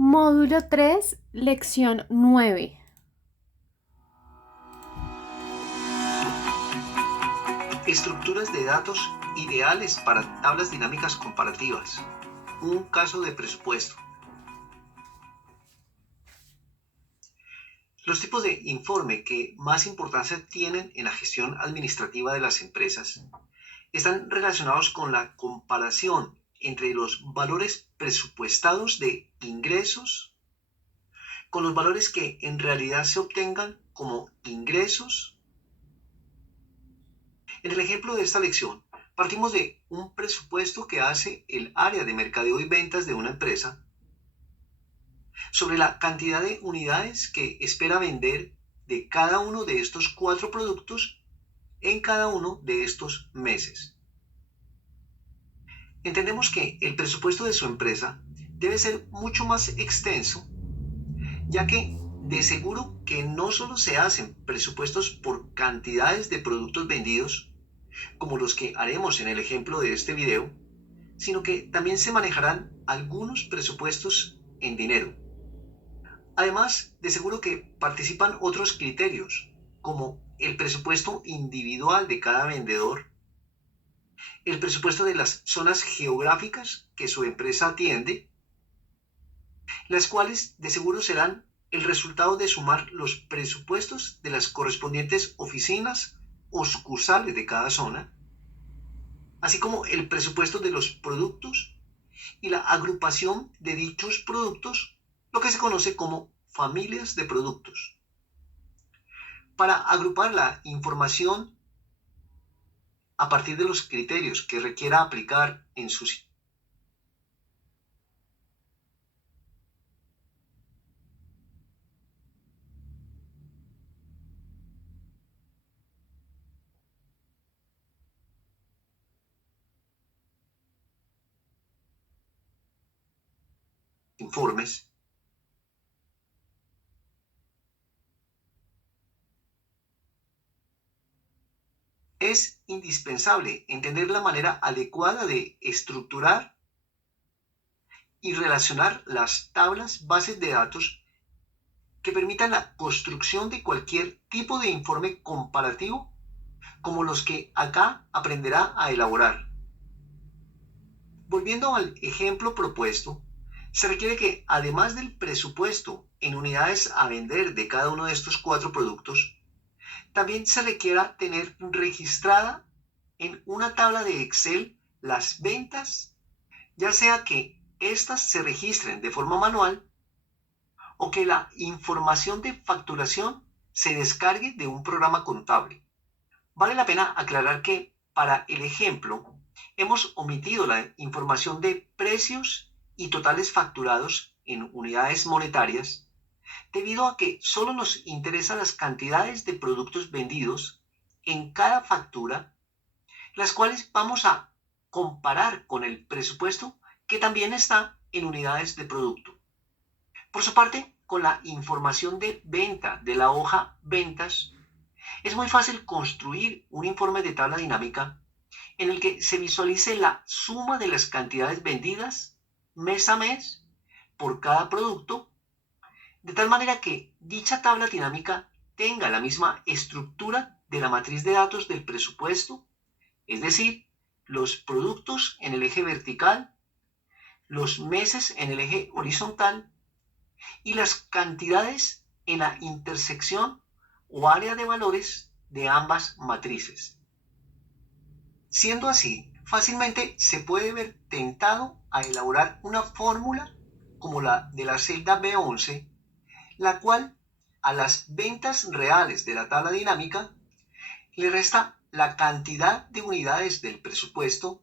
Módulo 3, lección 9. Estructuras de datos ideales para tablas dinámicas comparativas. Un caso de presupuesto. Los tipos de informe que más importancia tienen en la gestión administrativa de las empresas están relacionados con la comparación entre los valores presupuestados de ingresos con los valores que en realidad se obtengan como ingresos. En el ejemplo de esta lección, partimos de un presupuesto que hace el área de mercadeo y ventas de una empresa sobre la cantidad de unidades que espera vender de cada uno de estos 4 productos en cada uno de estos meses. Entendemos que el presupuesto de su empresa debe ser mucho más extenso, ya que de seguro que no solo se hacen presupuestos por cantidades de productos vendidos, como los que haremos en el ejemplo de este video, sino que también se manejarán algunos presupuestos en dinero. Además, de seguro que participan otros criterios, como el presupuesto individual de cada vendedor, el presupuesto de las zonas geográficas que su empresa atiende, las cuales de seguro serán el resultado de sumar los presupuestos de las correspondientes oficinas o sucursales de cada zona, así como el presupuesto de los productos y la agrupación de dichos productos, lo que se conoce como familias de productos. Para agrupar la información a partir de los criterios que requiera aplicar en sus informes, es indispensable entender la manera adecuada de estructurar y relacionar las tablas bases de datos que permitan la construcción de cualquier tipo de informe comparativo como los que acá aprenderá a elaborar. Volviendo al ejemplo propuesto, se requiere que además del presupuesto en unidades a vender de cada uno de estos 4 productos, también se requiera tener registrada en una tabla de Excel las ventas, ya sea que éstas se registren de forma manual o que la información de facturación se descargue de un programa contable. Vale la pena aclarar que para el ejemplo hemos omitido la información de precios y totales facturados en unidades monetarias debido a que solo nos interesan las cantidades de productos vendidos en cada factura, las cuales vamos a comparar con el presupuesto que también está en unidades de producto. Por su parte, con la información de venta de la hoja ventas, es muy fácil construir un informe de tabla dinámica en el que se visualice la suma de las cantidades vendidas mes a mes por cada producto, de tal manera que dicha tabla dinámica tenga la misma estructura de la matriz de datos del presupuesto, es decir, los productos en el eje vertical, los meses en el eje horizontal y las cantidades en la intersección o área de valores de ambas matrices. Siendo así, fácilmente se puede ver tentado a elaborar una fórmula como la de la celda B11, la cual a las ventas reales de la tabla dinámica le resta la cantidad de unidades del presupuesto,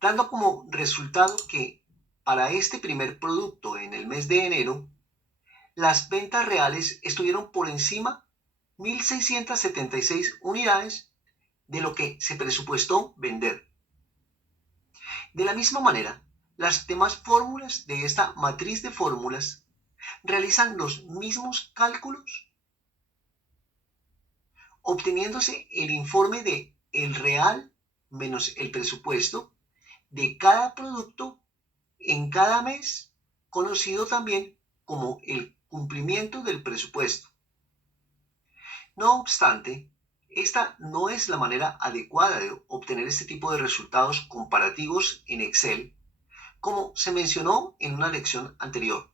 dando como resultado que para este primer producto en el mes de enero, las ventas reales estuvieron por encima 1.676 unidades de lo que se presupuestó vender. De la misma manera, las demás fórmulas de esta matriz de fórmulas realizan los mismos cálculos, obteniéndose el informe de el real menos el presupuesto de cada producto en cada mes conocido también como el cumplimiento del presupuesto. No obstante, esta no es la manera adecuada de obtener este tipo de resultados comparativos en Excel, como se mencionó en una lección anterior.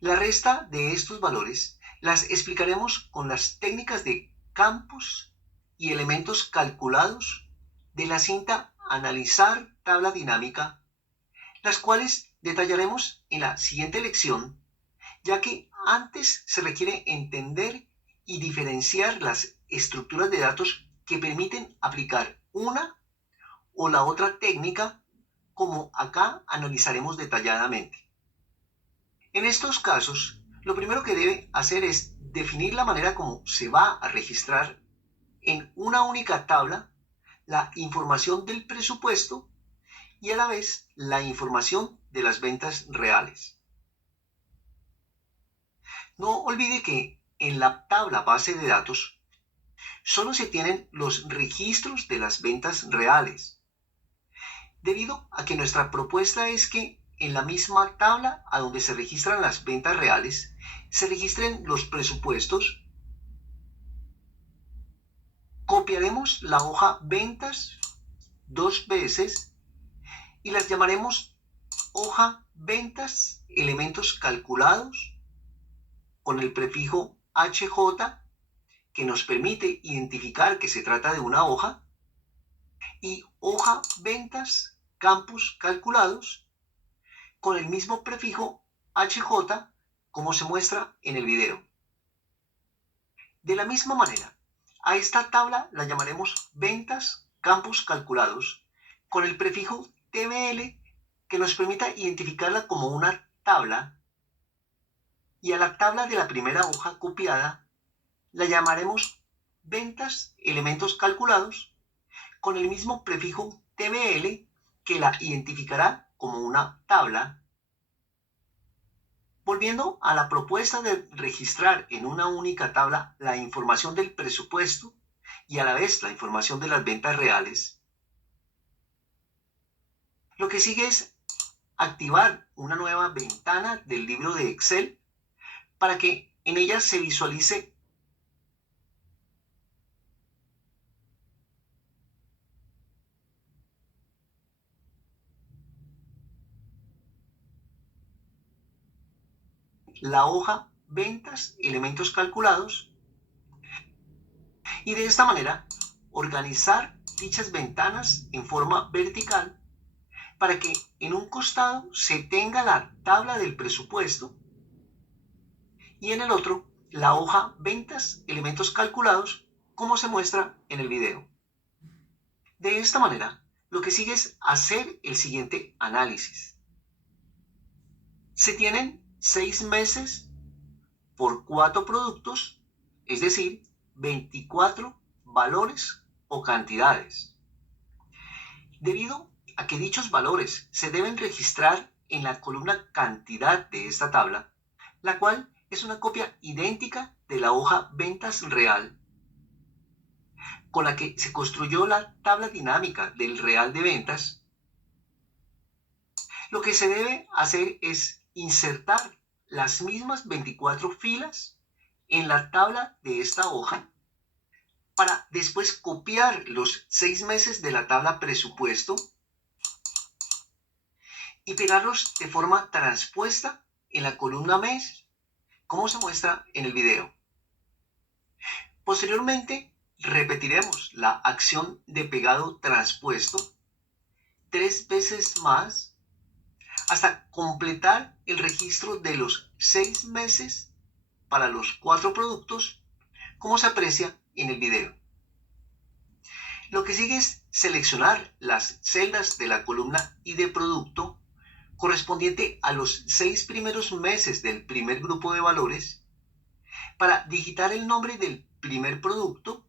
La resta de estos valores las explicaremos con las técnicas de campos y elementos calculados de la cinta Analizar tabla dinámica, las cuales detallaremos en la siguiente lección, ya que antes se requiere entender y diferenciar las estructuras de datos que permiten aplicar una o la otra técnica, como acá analizaremos detalladamente. En estos casos, lo primero que debe hacer es definir la manera como se va a registrar en una única tabla la información del presupuesto y a la vez la información de las ventas reales. No olvide que en la tabla base de datos solo se tienen los registros de las ventas reales, debido a que nuestra propuesta es que en la misma tabla a donde se registran las ventas reales se registren los presupuestos. Copiaremos la hoja ventas dos veces y las llamaremos hoja ventas elementos calculados con el prefijo HJ, que nos permite identificar que se trata de una hoja, y hoja ventas campos calculados con el mismo prefijo HJ, como se muestra en el video. De la misma manera, a esta tabla la llamaremos ventas campos calculados con el prefijo TBL, que nos permita identificarla como una tabla, y a la tabla de la primera hoja copiada la llamaremos ventas elementos calculados con el mismo prefijo TBL, que la identificará como una tabla. Volviendo a la propuesta de registrar en una única tabla la información del presupuesto y a la vez la información de las ventas reales, lo que sigue es activar una nueva ventana del libro de Excel para que en ella se visualice la hoja ventas elementos calculados, y de esta manera organizar dichas ventanas en forma vertical para que en un costado se tenga la tabla del presupuesto y en el otro la hoja ventas elementos calculados, como se muestra en el video. De esta manera, lo que sigue es hacer el siguiente análisis. Se tienen 6 meses por 4 productos, es decir, 24 valores o cantidades. Debido a que dichos valores se deben registrar en la columna cantidad de esta tabla, la cual es una copia idéntica de la hoja ventas real, con la que se construyó la tabla dinámica del real de ventas, lo que se debe hacer es insertar las mismas 24 filas en la tabla de esta hoja para después copiar los 6 meses de la tabla presupuesto y pegarlos de forma transpuesta en la columna mes, como se muestra en el video. Posteriormente, repetiremos la acción de pegado transpuesto 3 veces más hasta completar el registro de los 6 meses para los 4 productos, como se aprecia en el video. Lo que sigue es seleccionar las celdas de la columna y de producto correspondiente a los 6 primeros meses del primer grupo de valores para digitar el nombre del primer producto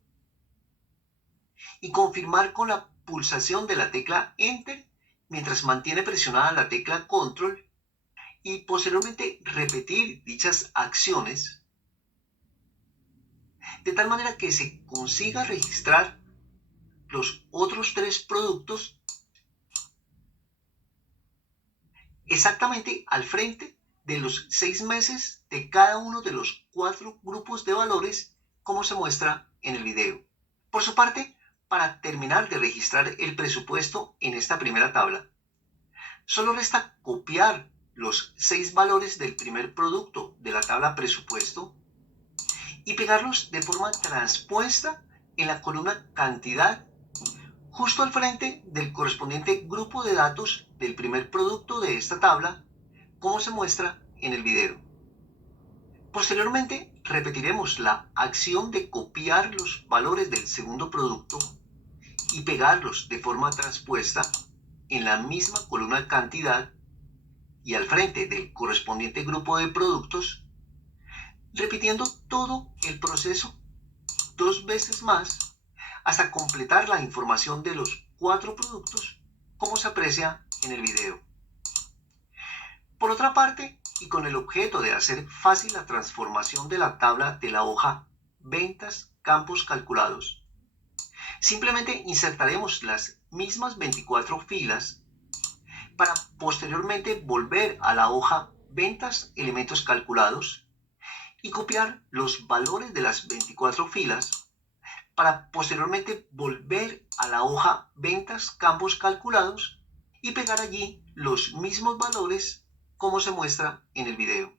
y confirmar con la pulsación de la tecla Enter mientras mantiene presionada la tecla Control, y posteriormente repetir dichas acciones de tal manera que se consiga registrar los otros 3 productos exactamente al frente de los 6 meses de cada uno de los 4 grupos de valores, como se muestra en el video. Por su parte, para terminar de registrar el presupuesto en esta primera tabla, solo resta copiar los 6 valores del primer producto de la tabla presupuesto y pegarlos de forma transpuesta en la columna cantidad, justo al frente del correspondiente grupo de datos del primer producto de esta tabla, como se muestra en el video. Posteriormente, repetiremos la acción de copiar los valores del segundo producto y pegarlos de forma transpuesta en la misma columna cantidad y al frente del correspondiente grupo de productos, repitiendo todo el proceso 2 veces más hasta completar la información de los 4 productos, como se aprecia en el video. Por otra parte, y con el objeto de hacer fácil la transformación de la tabla de la hoja ventas campos calculados, simplemente insertaremos las mismas 24 filas para posteriormente volver a la hoja ventas elementos calculados y copiar los valores de las 24 filas para posteriormente volver a la hoja ventas campos calculados y pegar allí los mismos valores como se muestra en el video.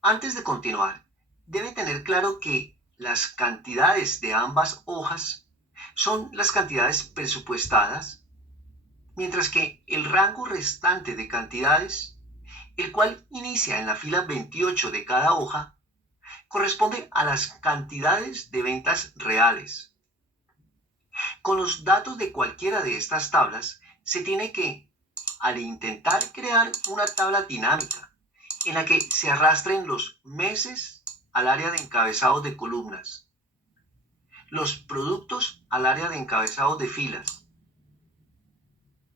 Antes de continuar, debe tener claro que las cantidades de ambas hojas son las cantidades presupuestadas, mientras que el rango restante de cantidades, el cual inicia en la fila 28 de cada hoja, corresponde a las cantidades de ventas reales. Con los datos de cualquiera de estas tablas, se tiene que, al intentar crear una tabla dinámica en la que se arrastren los meses al área de encabezados de columnas, los productos al área de encabezados de filas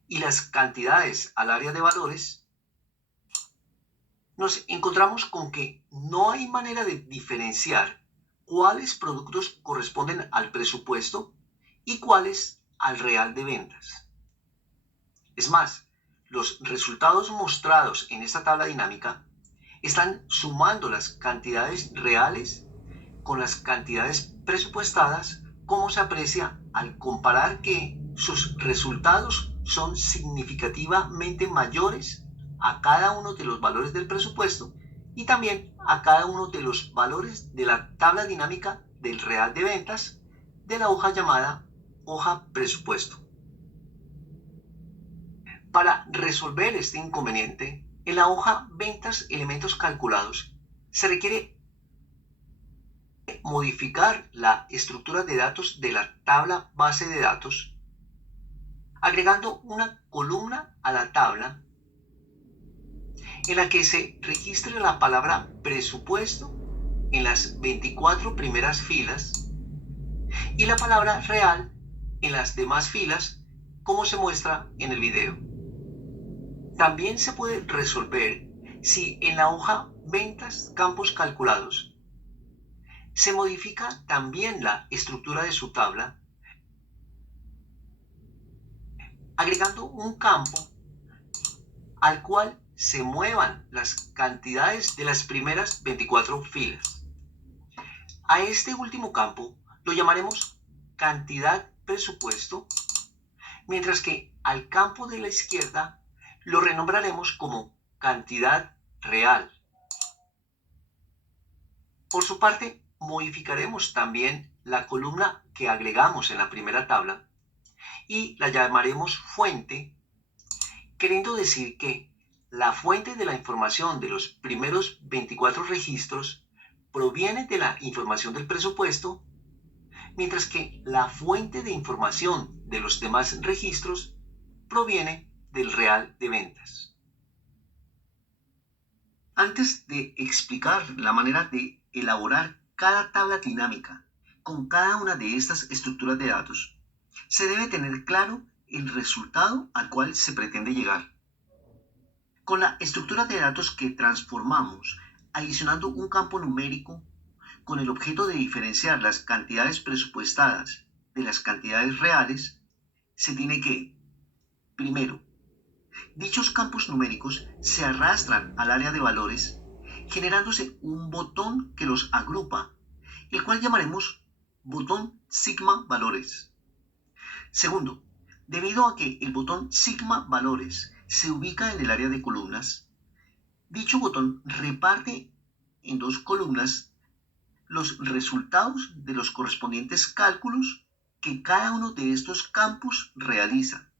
y las cantidades al área de valores, nos encontramos con que no hay manera de diferenciar cuáles productos corresponden al presupuesto y cuáles al real de ventas. Es más, los resultados mostrados en esta tabla dinámica están sumando las cantidades reales con las cantidades presupuestadas, como se aprecia al comparar que sus resultados son significativamente mayores a cada uno de los valores del presupuesto y también a cada uno de los valores de la tabla dinámica del real de ventas de la hoja llamada hoja presupuesto. Para resolver este inconveniente, en la hoja ventas elementos calculados se requiere modificar la estructura de datos de la tabla base de datos, agregando una columna a la tabla en la que se registre la palabra presupuesto en las 24 primeras filas y la palabra real en las demás filas, como se muestra en el video. También se puede resolver si en la hoja ventas campos calculados se modifica también la estructura de su tabla, agregando un campo al cual se muevan las cantidades de las primeras 24 filas. A este último campo lo llamaremos cantidad presupuesto, mientras que al campo de la izquierda lo renombraremos como cantidad real. Por su parte, modificaremos también la columna que agregamos en la primera tabla y la llamaremos fuente, queriendo decir que la fuente de la información de los primeros 24 registros proviene de la información del presupuesto, mientras que la fuente de información de los demás registros proviene del real de ventas. Antes de explicar la manera de elaborar cada tabla dinámica con cada una de estas estructuras de datos, se debe tener claro el resultado al cual se pretende llegar. Con la estructura de datos que transformamos, adicionando un campo numérico con el objeto de diferenciar las cantidades presupuestadas de las cantidades reales, se tiene que, primero, Dichos campos numéricos se arrastran al área de valores, generándose un botón que los agrupa, el cual llamaremos botón sigma valores. Segundo, debido a que el botón sigma valores se ubica en el área de columnas, dicho botón reparte en dos columnas los resultados de los correspondientes cálculos que cada uno de estos campos realiza.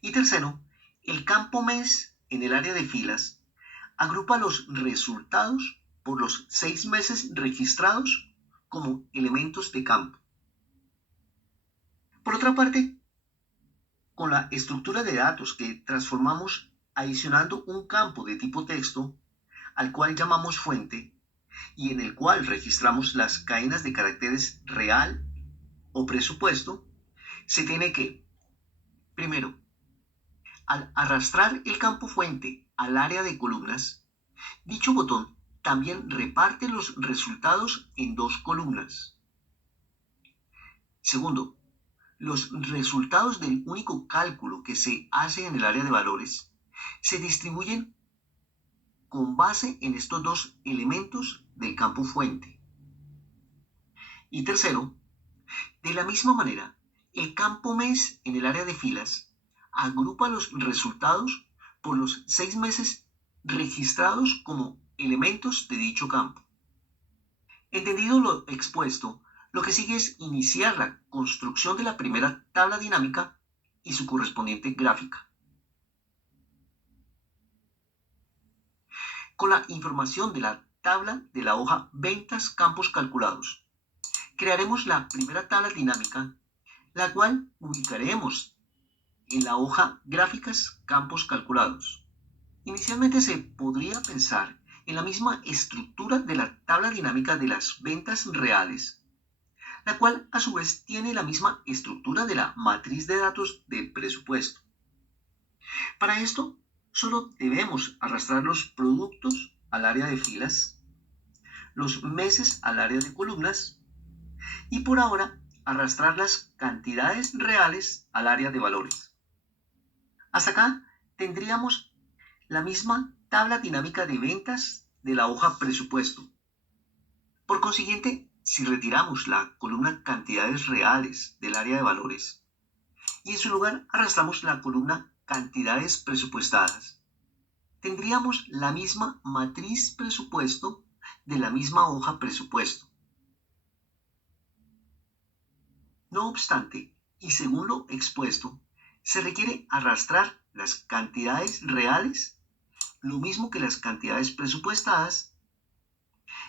Y tercero, el campo mes en el área de filas agrupa los resultados por los 6 meses registrados como elementos de campo. Por otra parte, con la estructura de datos que transformamos adicionando un campo de tipo texto al cual llamamos fuente y en el cual registramos las cadenas de caracteres real o presupuesto, se tiene que, primero, al arrastrar el campo fuente al área de columnas, dicho botón también reparte los resultados en dos columnas. Segundo, los resultados del único cálculo que se hace en el área de valores se distribuyen con base en estos dos elementos del campo fuente. Y tercero, de la misma manera, el campo mes en el área de filas agrupa los resultados por los 6 meses registrados como elementos de dicho campo. Entendido lo expuesto, lo que sigue es iniciar la construcción de la primera tabla dinámica y su correspondiente gráfica. Con la información de la tabla de la hoja Ventas Campos Calculados, crearemos la primera tabla dinámica, la cual ubicaremos en la hoja Gráficas Campos Calculados. Inicialmente se podría pensar en la misma estructura de la tabla dinámica de las ventas reales, la cual a su vez tiene la misma estructura de la matriz de datos del presupuesto. Para esto, solo debemos arrastrar los productos al área de filas, los meses al área de columnas y por ahora arrastrar las cantidades reales al área de valores. Hasta acá tendríamos la misma tabla dinámica de ventas de la hoja presupuesto. Por consiguiente, si retiramos la columna cantidades reales del área de valores y en su lugar arrastramos la columna cantidades presupuestadas, tendríamos la misma matriz presupuesto de la misma hoja presupuesto. No obstante, y según lo expuesto, se requiere arrastrar las cantidades reales, lo mismo que las cantidades presupuestadas,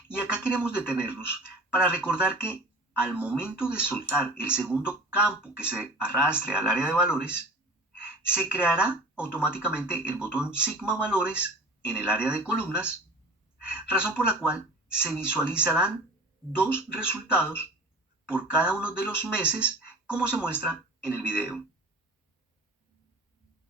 y acá queremos detenernos para recordar que al momento de soltar el segundo campo que se arrastre al área de valores, se creará automáticamente el botón sigma valores en el área de columnas, razón por la cual se visualizarán dos resultados por cada uno de los meses como se muestra en el video.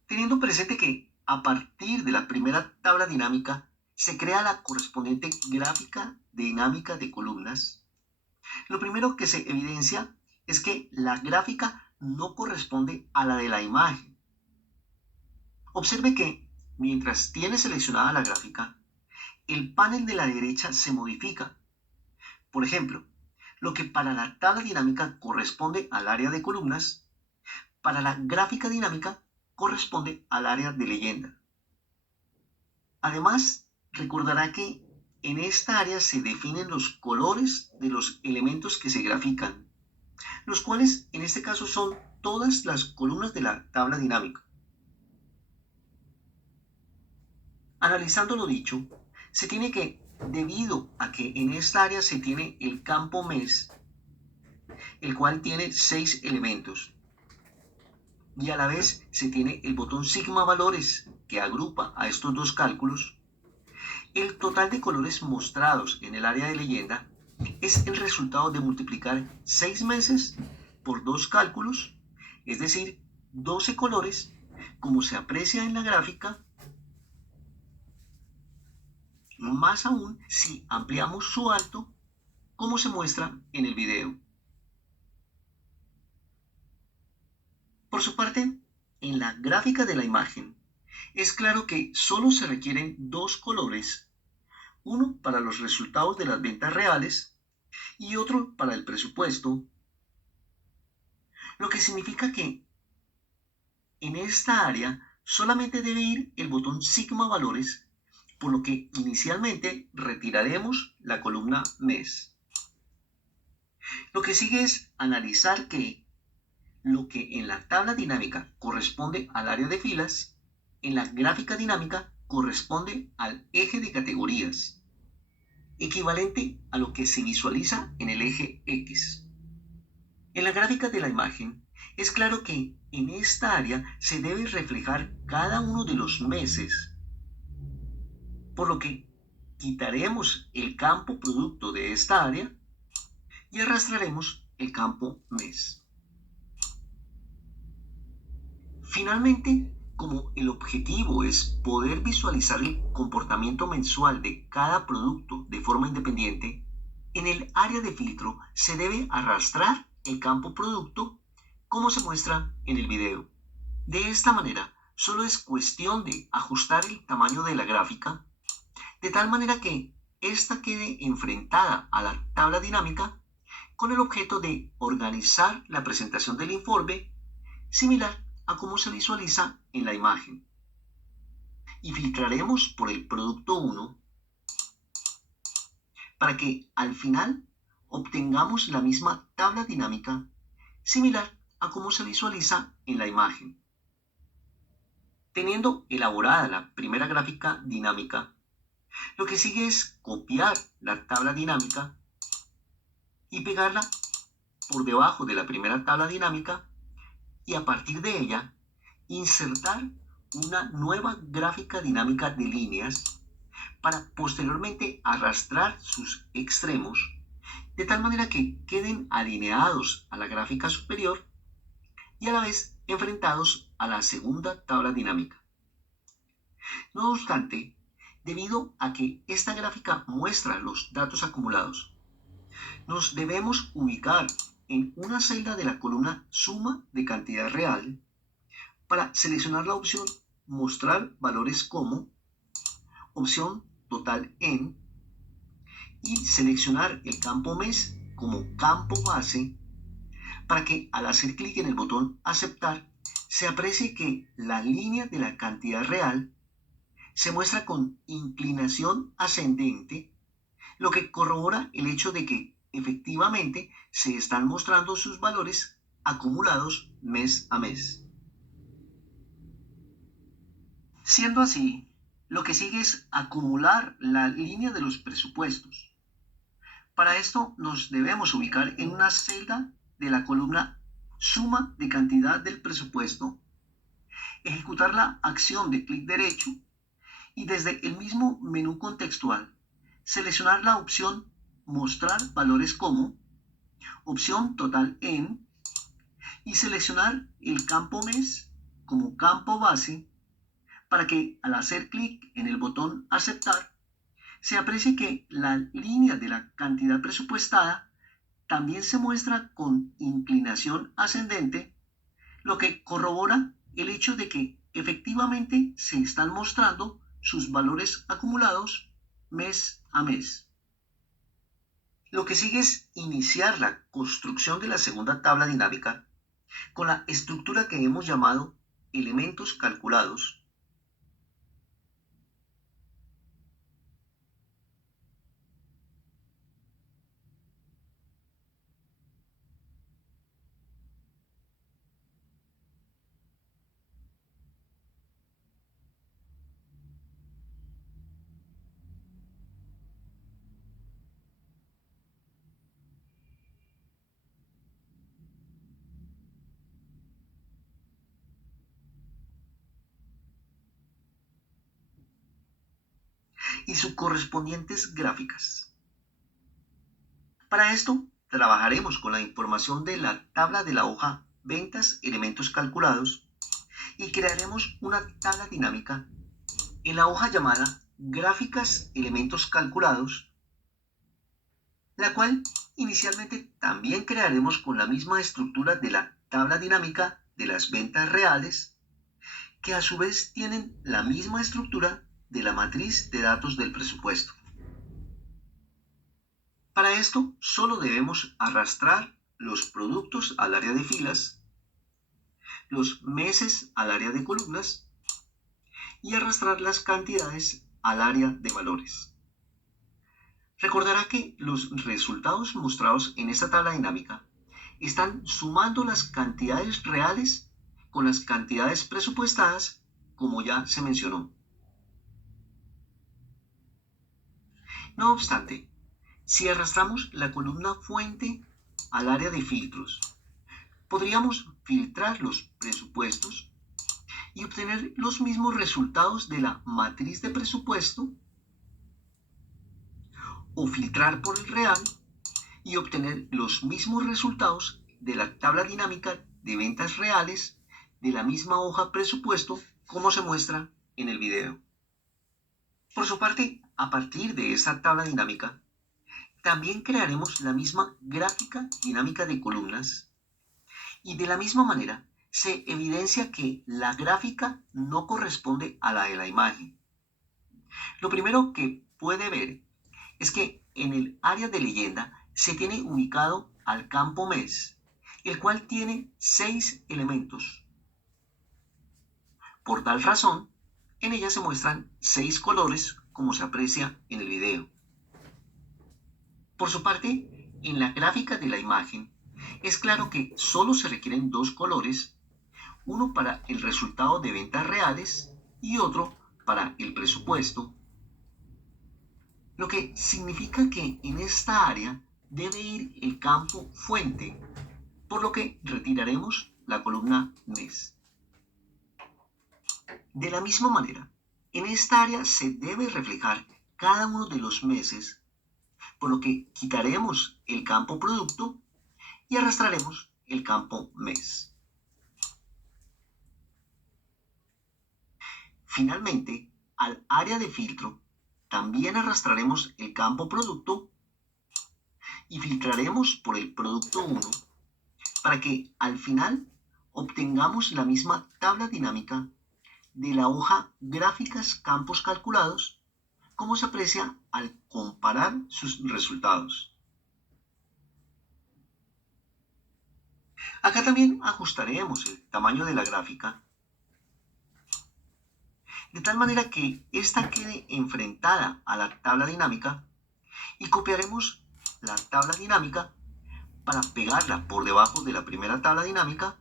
Teniendo presente que a partir de la primera tabla dinámica se crea la correspondiente gráfica dinámica de columnas, lo primero que se evidencia es que la gráfica no corresponde a la de la imagen. Observe que mientras tiene seleccionada la gráfica, el panel de la derecha se modifica. Por ejemplo, lo que para la tabla dinámica corresponde al área de columnas, para la gráfica dinámica corresponde al área de leyenda. Además, recordará que en esta área se definen los colores de los elementos que se grafican, los cuales en este caso son todas las columnas de la tabla dinámica. Analizando lo dicho, se tiene que, debido a que en esta área se tiene el campo mes, el cual tiene 6 elementos, y a la vez se tiene el botón sigma valores que agrupa a estos dos cálculos, el total de colores mostrados en el área de leyenda es el resultado de multiplicar 6 meses por dos cálculos, es decir, 12 colores, como se aprecia en la gráfica, más aún si ampliamos su alto, como se muestra en el video. Por su parte, en la gráfica de la imagen, es claro que solo se requieren dos colores, uno para los resultados de las ventas reales y otro para el presupuesto, lo que significa que en esta área solamente debe ir el botón sigma valores, por lo que inicialmente retiraremos la columna mes. Lo que sigue es analizar que lo que en la tabla dinámica corresponde al área de filas, en la gráfica dinámica corresponde al eje de categorías, equivalente a lo que se visualiza en el eje X. En la gráfica de la imagen, es claro que en esta área se debe reflejar cada uno de los meses, por lo que quitaremos el campo producto de esta área y arrastraremos el campo mes. Finalmente, como el objetivo es poder visualizar el comportamiento mensual de cada producto de forma independiente, en el área de filtro se debe arrastrar el campo producto como se muestra en el video. De esta manera, solo es cuestión de ajustar el tamaño de la gráfica de tal manera que ésta quede enfrentada a la tabla dinámica con el objeto de organizar la presentación del informe similar a como se visualiza en la imagen. Y filtraremos por el producto 1 para que al final obtengamos la misma tabla dinámica similar a como se visualiza en la imagen. Teniendo elaborada la primera gráfica dinámica, lo que sigue es copiar la tabla dinámica y pegarla por debajo de la primera tabla dinámica y a partir de ella insertar una nueva gráfica dinámica de líneas para posteriormente arrastrar sus extremos de tal manera que queden alineados a la gráfica superior y a la vez enfrentados a la segunda tabla dinámica. No obstante, debido a que esta gráfica muestra los datos acumulados, nos debemos ubicar en una celda de la columna suma de cantidad real para seleccionar la opción mostrar valores como, opción total en, y seleccionar el campo mes como campo base para que al hacer clic en el botón aceptar se aprecie que la línea de la cantidad real se muestra con inclinación ascendente, lo que corrobora el hecho de que efectivamente se están mostrando sus valores acumulados mes a mes. Siendo así, lo que sigue es acumular la línea de los presupuestos. Para esto nos debemos ubicar en una celda de la columna suma de cantidad del presupuesto, ejecutar la acción de clic derecho y desde el mismo menú contextual seleccionar la opción mostrar valores como, opción total en, y seleccionar el campo mes como campo base para que al hacer clic en el botón aceptar se aprecie que la línea de la cantidad presupuestada también se muestra con inclinación ascendente, lo que corrobora el hecho de que efectivamente se están mostrando sus valores acumulados mes a mes. Lo que sigue es iniciar la construcción de la segunda tabla dinámica con la estructura que hemos llamado elementos calculados. Y sus correspondientes gráficas. Para esto, trabajaremos con la información de la tabla de la hoja Ventas, elementos calculados y crearemos una tabla dinámica en la hoja llamada Gráficas, elementos calculados, la cual inicialmente también crearemos con la misma estructura de la tabla dinámica de las ventas reales que a su vez tienen la misma estructura de la matriz de datos del presupuesto. Para esto, solo debemos arrastrar los productos al área de filas, los meses al área de columnas y arrastrar las cantidades al área de valores. Recordará que los resultados mostrados en esta tabla dinámica están sumando las cantidades reales con las cantidades presupuestadas, como ya se mencionó. No obstante, si arrastramos la columna fuente al área de filtros, podríamos filtrar los presupuestos y obtener los mismos resultados de la matriz de presupuesto, o filtrar por el real y obtener los mismos resultados de la tabla dinámica de ventas reales de la misma hoja presupuesto, como se muestra en el video. Por su parte, a partir de esta tabla dinámica, también crearemos la misma gráfica dinámica de columnas y de la misma manera se evidencia que la gráfica no corresponde a la de la imagen. Lo primero que puede ver es que en el área de leyenda se tiene ubicado al campo mes, el cual tiene 6 elementos. Por tal razón, en ella se muestran 6 colores, como se aprecia en el video. Por su parte, en la gráfica de la imagen, es claro que solo se requieren 2 colores, uno para el resultado de ventas reales y otro para el presupuesto, lo que significa que en esta área debe ir el campo fuente, por lo que retiraremos la columna mes. De la misma manera, en esta área se debe reflejar cada uno de los meses, por lo que quitaremos el campo producto y arrastraremos el campo mes. Finalmente, al área de filtro también arrastraremos el campo producto y filtraremos por el producto 1 para que al final obtengamos la misma tabla dinámica de la hoja gráficas campos calculados, como se aprecia al comparar sus resultados. Acá también ajustaremos el tamaño de la gráfica, de tal manera que ésta quede enfrentada a la tabla dinámica, y copiaremos la tabla dinámica para pegarla por debajo de la primera tabla dinámica,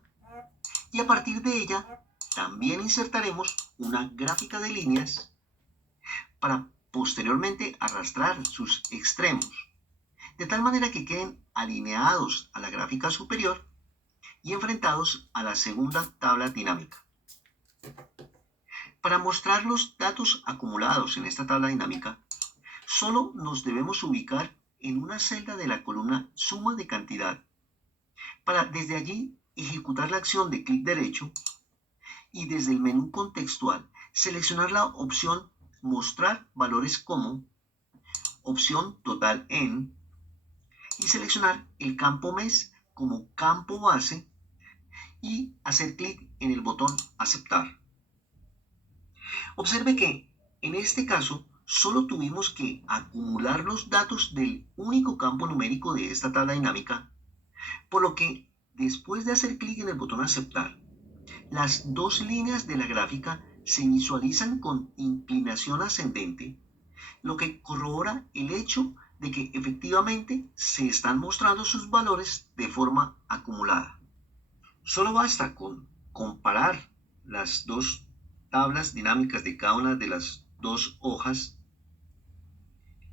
y a partir de ella también insertaremos una gráfica de líneas para posteriormente arrastrar sus extremos, de tal manera que queden alineados a la gráfica superior y enfrentados a la segunda tabla dinámica. Para mostrar los datos acumulados en esta tabla dinámica, solo nos debemos ubicar en una celda de la columna suma de cantidad, para desde allí ejecutar la acción de clic derecho y desde el menú contextual seleccionar la opción mostrar valores como opción total en y seleccionar el campo mes como campo base y hacer clic en el botón aceptar. Observe que en este caso solo tuvimos que acumular los datos del único campo numérico de esta tabla dinámica, por lo que después de hacer clic en el botón aceptar, las dos líneas de la gráfica se visualizan con inclinación ascendente, lo que corrobora el hecho de que efectivamente se están mostrando sus valores de forma acumulada. Solo basta con comparar las dos tablas dinámicas de cada una de las dos hojas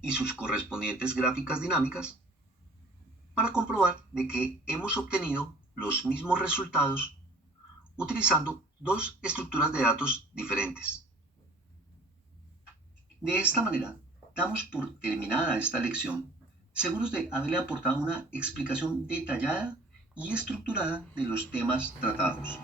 y sus correspondientes gráficas dinámicas para comprobar de que hemos obtenido los mismos resultados utilizando dos estructuras de datos diferentes. De esta manera, damos por terminada esta lección, seguros de haberle aportado una explicación detallada y estructurada de los temas tratados.